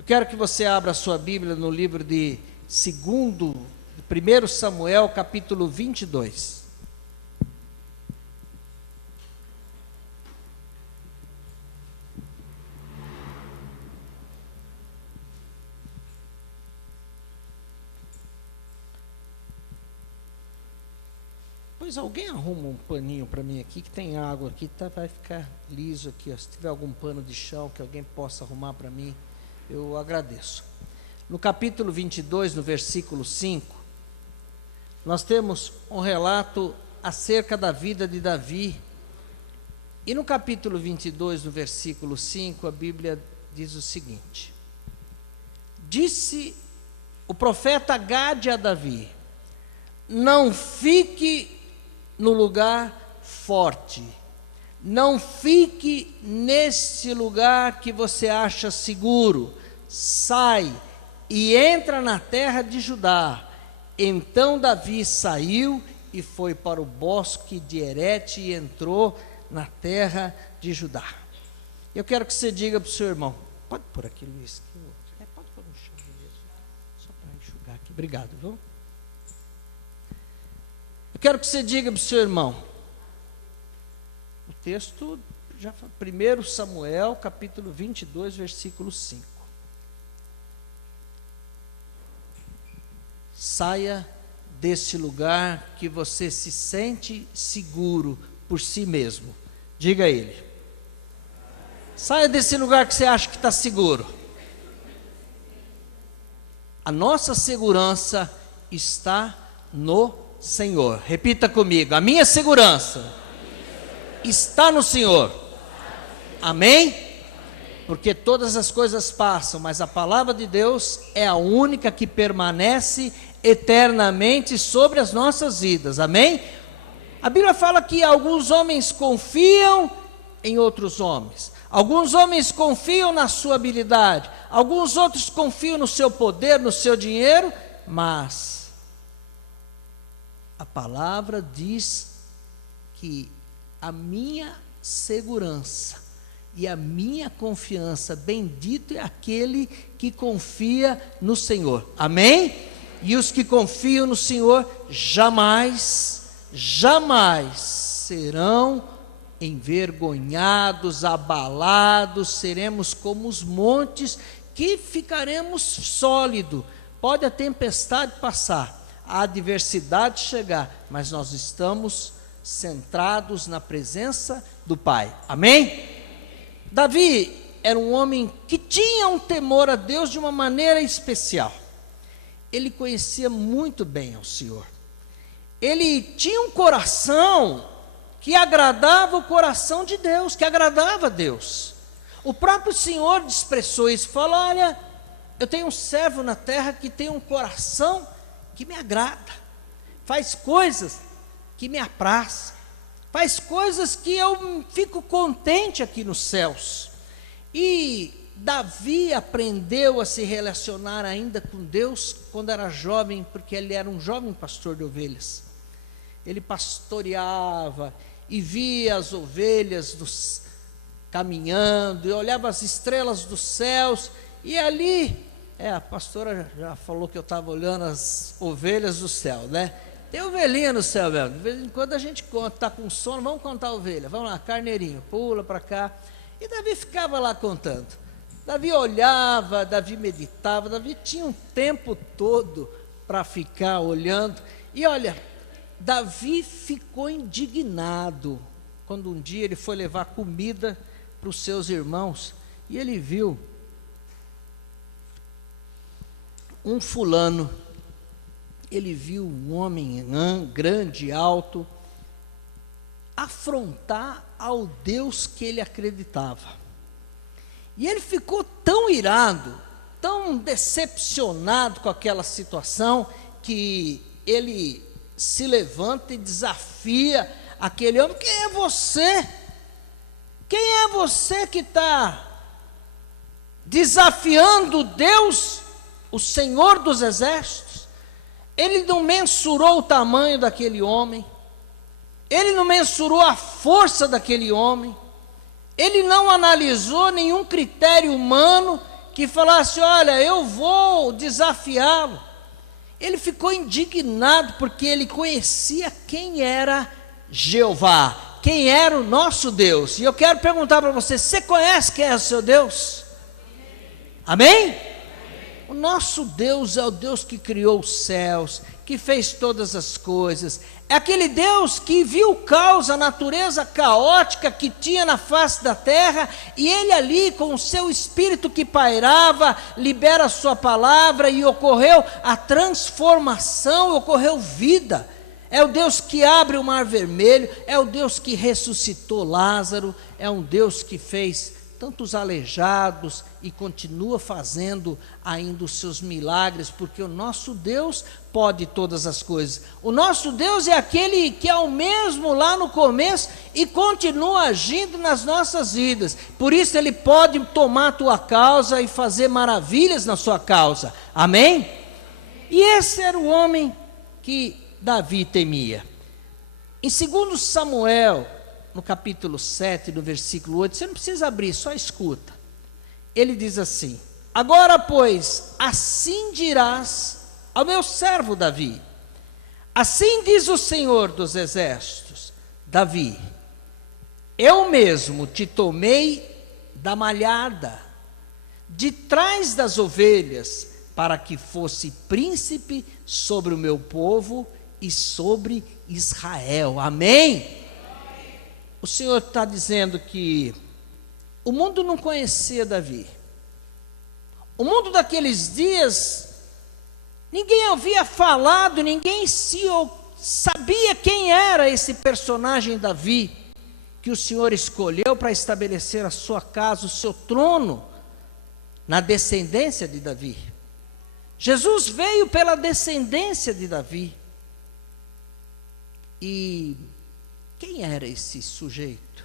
Eu quero que você abra a sua Bíblia no livro de 1 Samuel, capítulo 22. Pois alguém arruma um paninho para mim aqui, que tem água aqui, vai ficar liso aqui, ó. Se tiver algum pano de chão que alguém possa arrumar para mim, eu agradeço. No capítulo 22, no versículo 5, nós temos um relato acerca da vida de Davi. E no capítulo 22, no versículo 5, a Bíblia diz o seguinte: disse o profeta Gade a Davi: não fique no lugar forte, não fique nesse lugar que você acha seguro, sai e entra na terra de Judá. Então Davi saiu e foi para o bosque de Herete e entrou na terra de Judá. Eu quero que você diga para o seu irmão, pode pôr aqui, Luiz, pode pôr no chão mesmo, só para enxugar aqui, obrigado, viu? Eu quero que você diga para o seu irmão, o texto, 1 Samuel, capítulo 22, versículo 5. Saia desse lugar que você se sente seguro por si mesmo. Diga a ele. Saia desse lugar que você acha que está seguro. A nossa segurança está no Senhor. Repita comigo: a minha segurança está no Senhor. Amém? Porque todas as coisas passam, mas a palavra de Deus é a única que permanece eternamente sobre as nossas vidas. Amém? A Bíblia fala que alguns homens confiam em outros homens, alguns homens confiam na sua habilidade, alguns outros confiam no seu poder, no seu dinheiro, mas a palavra diz que a minha segurança e a minha confiança, bendito é aquele que confia no Senhor. Amém? E os que confiam no Senhor jamais serão envergonhados, abalados, seremos como os montes que ficaremos sólidos. Pode a tempestade passar, a adversidade chegar, mas nós estamos centrados na presença do Pai. Amém? Davi era um homem que tinha um temor a Deus de uma maneira especial. Ele conhecia muito bem ao Senhor. Ele tinha um coração que agradava o coração de Deus, que agradava a Deus. O próprio Senhor expressou isso, falou: olha, eu tenho um servo na terra que tem um coração que me agrada, faz coisas que me apraz, faz coisas que eu fico contente aqui nos céus. E Davi aprendeu a se relacionar ainda com Deus quando era jovem, porque ele era um jovem pastor de ovelhas. Ele pastoreava e via as ovelhas caminhando, e olhava as estrelas dos céus, e ali, a pastora já falou que eu estava olhando as ovelhas do céu, né? Tem ovelhinha no céu mesmo, de vez em quando a gente conta, está com sono, vamos contar a ovelha, vamos lá, carneirinho, pula para cá, e Davi ficava lá contando. Davi olhava, Davi meditava, Davi tinha um tempo todo para ficar olhando, e olha, Davi ficou indignado, quando um dia ele foi levar comida para os seus irmãos, e ele viu um fulano, ele viu um homem grande, alto, afrontar ao Deus que ele acreditava. E ele ficou tão irado, tão decepcionado com aquela situação, que ele se levanta e desafia aquele homem: quem é você? Quem é você que está desafiando Deus, o Senhor dos exércitos? Ele não mensurou o tamanho daquele homem, ele não mensurou a força daquele homem, ele não analisou nenhum critério humano que falasse: olha, eu vou desafiá-lo. Ele ficou indignado porque ele conhecia quem era Jeová, quem era o nosso Deus. E eu quero perguntar para você: você conhece quem é o seu Deus? Amém? O nosso Deus é o Deus que criou os céus, que fez todas as coisas. É aquele Deus que viu o caos, a natureza caótica que tinha na face da terra, e Ele ali, com o seu Espírito que pairava, libera a sua palavra, e ocorreu a transformação, ocorreu vida. É o Deus que abre o mar vermelho, é o Deus que ressuscitou Lázaro, é um Deus que fez tantos aleijados e continua fazendo ainda os seus milagres, porque o nosso Deus pode todas as coisas. O nosso Deus é aquele que é o mesmo lá no começo e continua agindo nas nossas vidas. Por isso Ele pode tomar a tua causa e fazer maravilhas na sua causa. Amém? E esse era o homem que Davi temia. Em 2 Samuel, no capítulo 7, no versículo 8, você não precisa abrir, só escuta. Ele diz assim: agora, pois, assim dirás ao meu servo Davi: assim diz o Senhor dos exércitos, Davi, eu mesmo te tomei da malhada, de trás das ovelhas, para que fosse príncipe sobre o meu povo e sobre Israel. Amém? O Senhor está dizendo que o mundo não conhecia Davi. O mundo daqueles dias, ninguém havia falado, ninguém sabia quem era esse personagem Davi, que o Senhor escolheu para estabelecer a sua casa, o seu trono, na descendência de Davi. Jesus veio pela descendência de Davi. E quem era esse sujeito?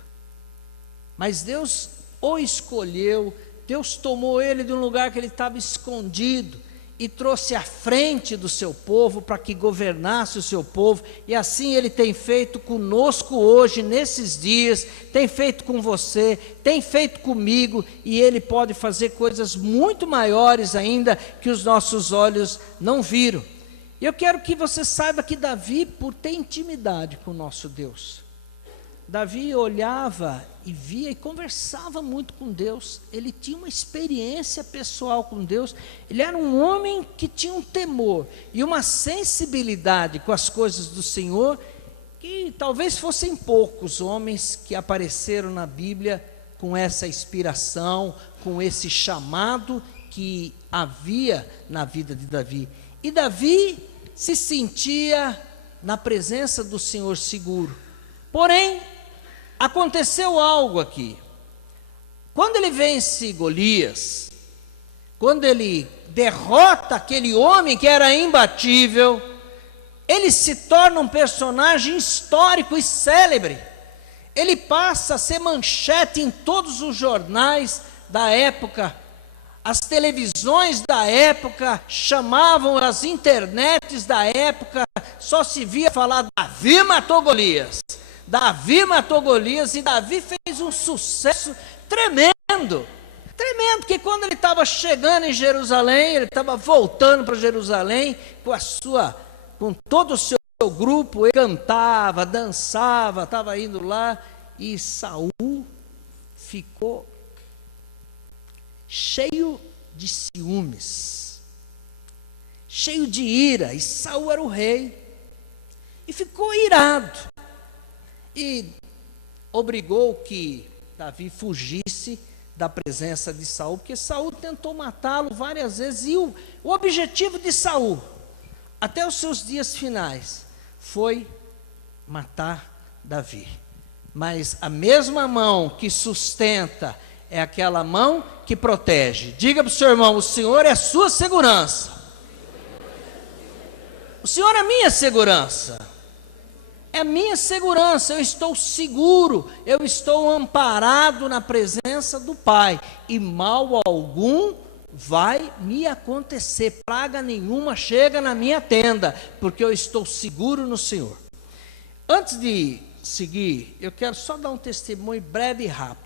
Mas Deus o escolheu, Deus tomou ele de um lugar que ele estava escondido e trouxe à frente do seu povo para que governasse o seu povo. E assim Ele tem feito conosco hoje, nesses dias, tem feito com você, tem feito comigo, e Ele pode fazer coisas muito maiores ainda que os nossos olhos não viram. E eu quero que você saiba que Davi, por ter intimidade com o nosso Deus, Davi olhava e via e conversava muito com Deus. Ele tinha uma experiência pessoal com Deus. Ele era um homem que tinha um temor e uma sensibilidade com as coisas do Senhor, que talvez fossem poucos homens que apareceram na Bíblia com essa inspiração, com esse chamado que havia na vida de Davi. E Davi se sentia na presença do Senhor seguro. Porém, aconteceu algo aqui. Quando ele vence Golias, quando ele derrota aquele homem que era imbatível, ele se torna um personagem histórico e célebre. Ele passa a ser manchete em todos os jornais da época. As televisões da época chamavam, as internets da época, só se via falar: Davi matou Golias. Davi matou Golias, e Davi fez um sucesso tremendo, porque quando ele estava chegando em Jerusalém, ele estava voltando para Jerusalém com todo o seu grupo, ele cantava, dançava, estava indo lá, e Saul ficou cheio de ciúmes, cheio de ira, e Saul era o rei, e ficou irado, e obrigou que Davi fugisse da presença de Saul, porque Saul tentou matá-lo várias vezes, e o objetivo de Saul, até os seus dias finais, foi matar Davi. Mas a mesma mão que sustenta é aquela mão que protege. Diga para o seu irmão: o Senhor é a sua segurança. O Senhor é a minha segurança. É a minha segurança, eu estou seguro, eu estou amparado na presença do Pai, e mal algum vai me acontecer, praga nenhuma chega na minha tenda, porque eu estou seguro no Senhor. Antes de seguir, eu quero só dar um testemunho breve e rápido.